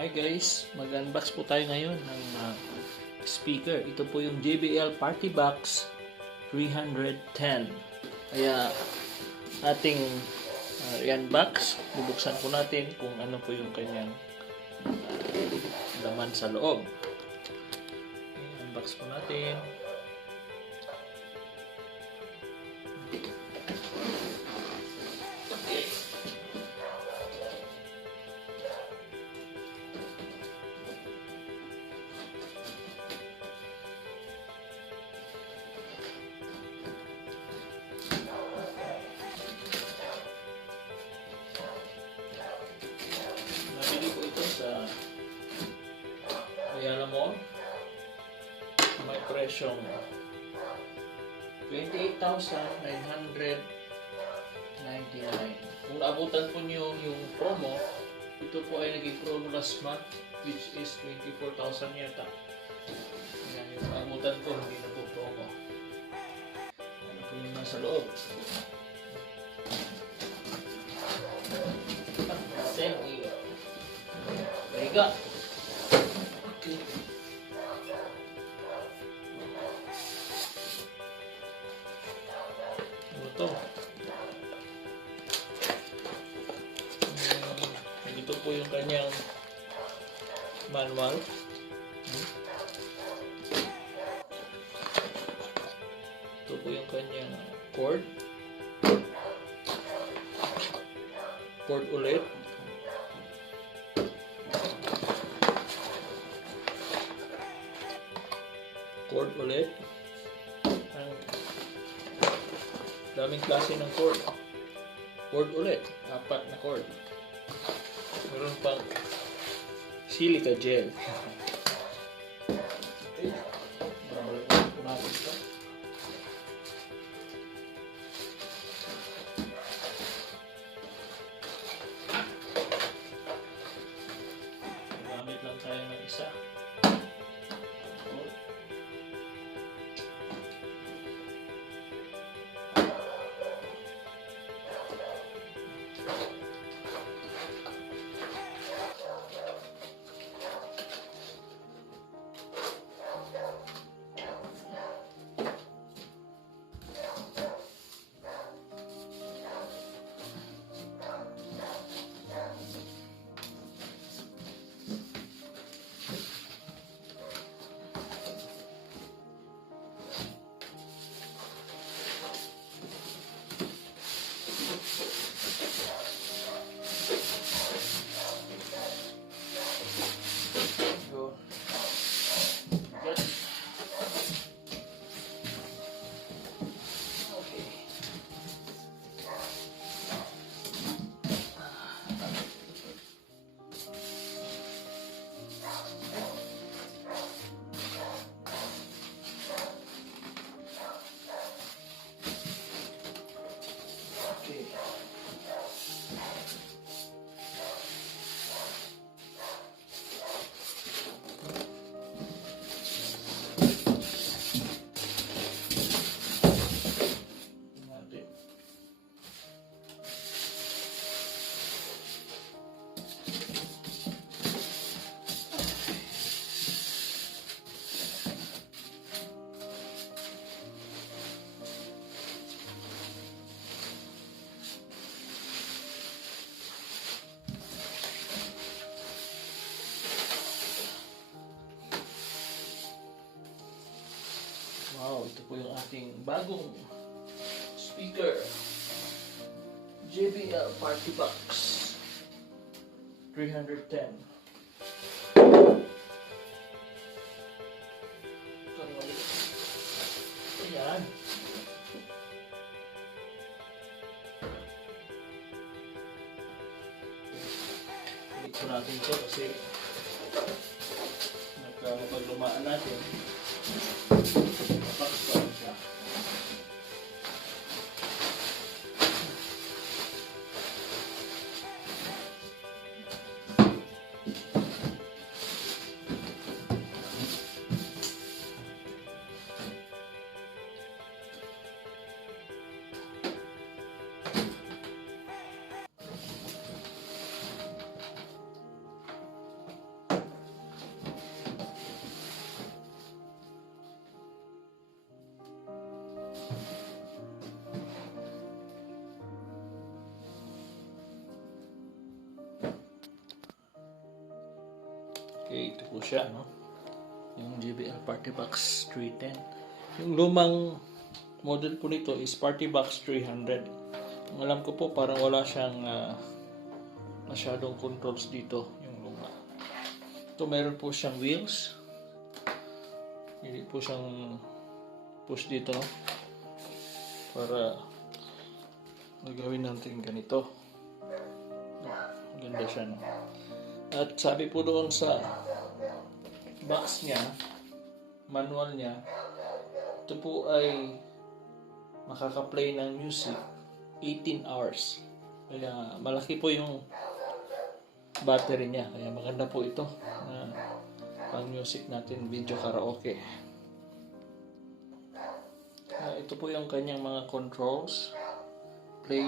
Hi guys, mag-unbox po tayo ngayon ng speaker. Ito po yung JBL Partybox 310. Kaya ating i-unbox, bubuksan po natin kung ano po yung kanyang laman sa loob. I-unbox po natin. Nabili ko ito sa Ayala Mall. May presyong 28,999. Kung naabutan po nyo yung promo, ito po ay naging promo last month, which is 24,000 yata. Kaya yung naabutan ko, hindi na po promo. Ano po yung nasa loob? Natin, Liga. Okay. Ito. Ito po yung kanyang manual. Ito po yung kanyang cord. Cord ulit. Cord ulit. Ang daming klase ng cord. Cord ulit. 4 na cord. Meron pang silica gel. Okay. Balik po natin ito. Gamit lang tayo ng isa. Wow, ito po yung ating bagong speaker. JBL Partybox 310. Ayan. Ulit po natin ito kasi paglumaan natin. Okay, ito po siya, no? Yung JBL Partybox 310. Yung lumang model po nito is Partybox 300. Ang alam ko po, parang wala siyang masyadong controls dito, yung luma. Ito, meron po siyang wheels. Hindi po siyang push dito, no? Para gagawin natin ganito. Ganda siya, no? At sabi po doon sa box niya, manual niya, ito po ay makaka-play ng music 18 hours. Kaya malaki po yung battery niya. Kaya maganda po ito na pang music natin, video karaoke. Ito po yung kanyang mga controls. Play,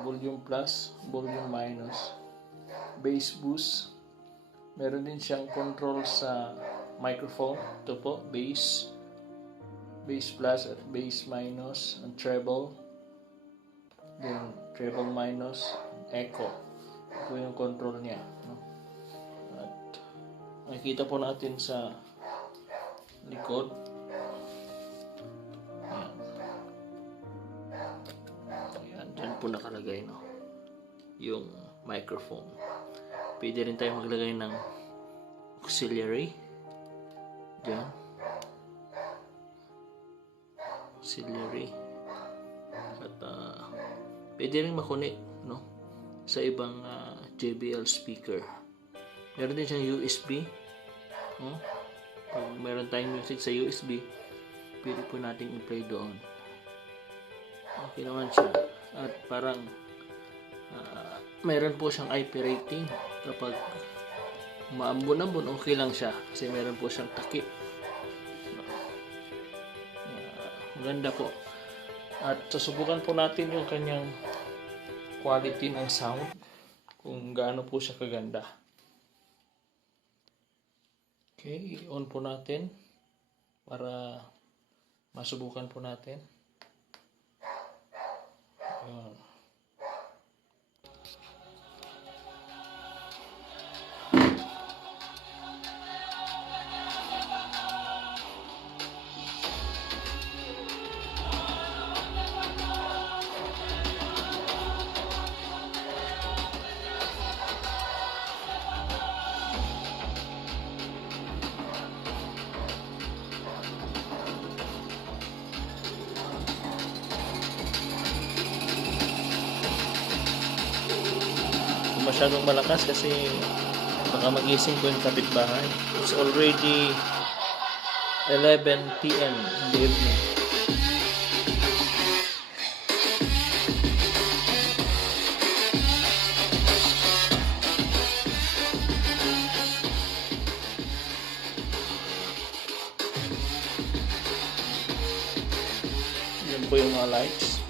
volume plus, volume minus, bass boost. Meron din siyang control sa microphone. Ito po, bass plus at bass minus, and treble. Then treble minus, echo. Ito yung control niya, no? At makikita po natin sa likod. Diyan po nakalagay, no, yung microphone. Pwede rin tayo maglagay ng auxiliary. Diyan. Auxiliary. At pwede rin makunik, no, sa ibang JBL speaker. Meron din siyang USB. Pag meron tayong music sa USB, pwede po natin i-play doon. Okay naman siya. At parang mayroon po siyang IP rating. Kapag maambon-ambon, okay lang siya kasi meron po siyang takip. Maganda po. At susubukan po natin yung kanyang quality ng sound, kung gaano po siya kaganda. Okay, on po natin para masubukan po natin. Ayan. Masyadong malakas kasi baka magising ko yung kapitbahay. It's already 11 PM in the evening. Yan po yung mga lights.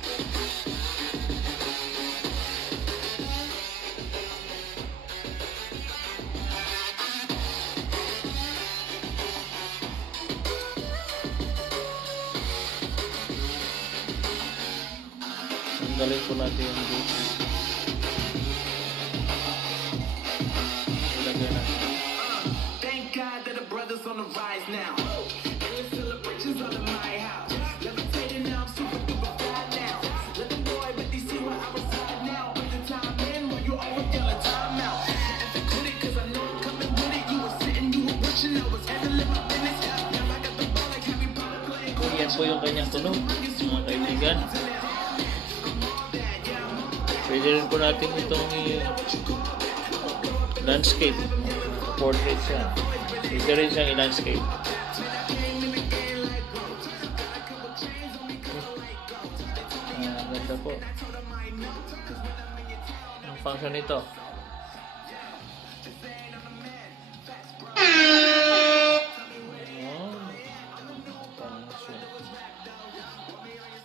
Tanggalin po natin yung boost. Ilagay natin. Thank God that the brothers on the rise now. Endless celebrations all in my house. Levitating now, I'm super duper fly now. Let the boy but they see where I reside now. Put the time in when you always yelling time out. And they quit it cause I know I'm coming with it. You were sitting, you were watching, I was handling my business. Now I got the ball like Harry Potter playing. Yan po yung kanyang tunog, mga kaibigan. Pwede rin po natin itong landscape. Portrait siya. Pwede rin siyang i-landscape. Ganda po. Ang function nito.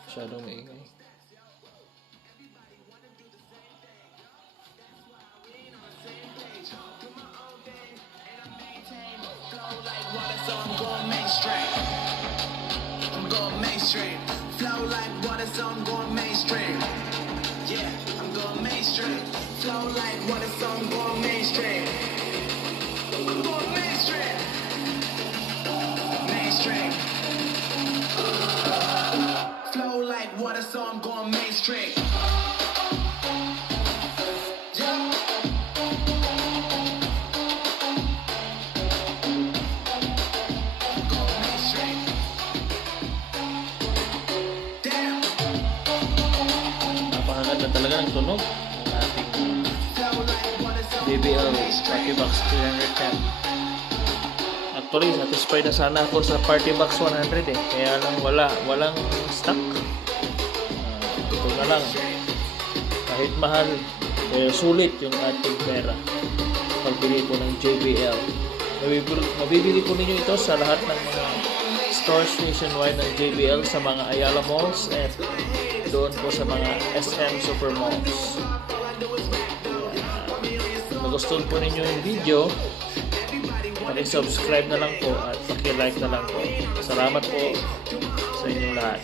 Masyadong maingay. Flow like water, so I'm going mainstream. Yeah, I'm going mainstream. Flow like water, so I'm going mainstream. I'm going mainstream. mainstream. Napakaganda talaga ng tunog ng ating JBL Partybox 310. Actually, satisfied na sana ako sa Partybox 100 eh. Kaya lang walang stock. Ito na lang. Kahit mahal, sulit yung ating pera. Pagbili po ng JBL. Mabibili po ninyo ito sa lahat ng mga stores nationwide ng JBL sa mga Ayala Malls at doon po sa mga SM Super Malls. Kung nagustuhan po ninyo yung video, paki-subscribe na lang po at paki-like na lang po. Salamat po sa inyong lahat.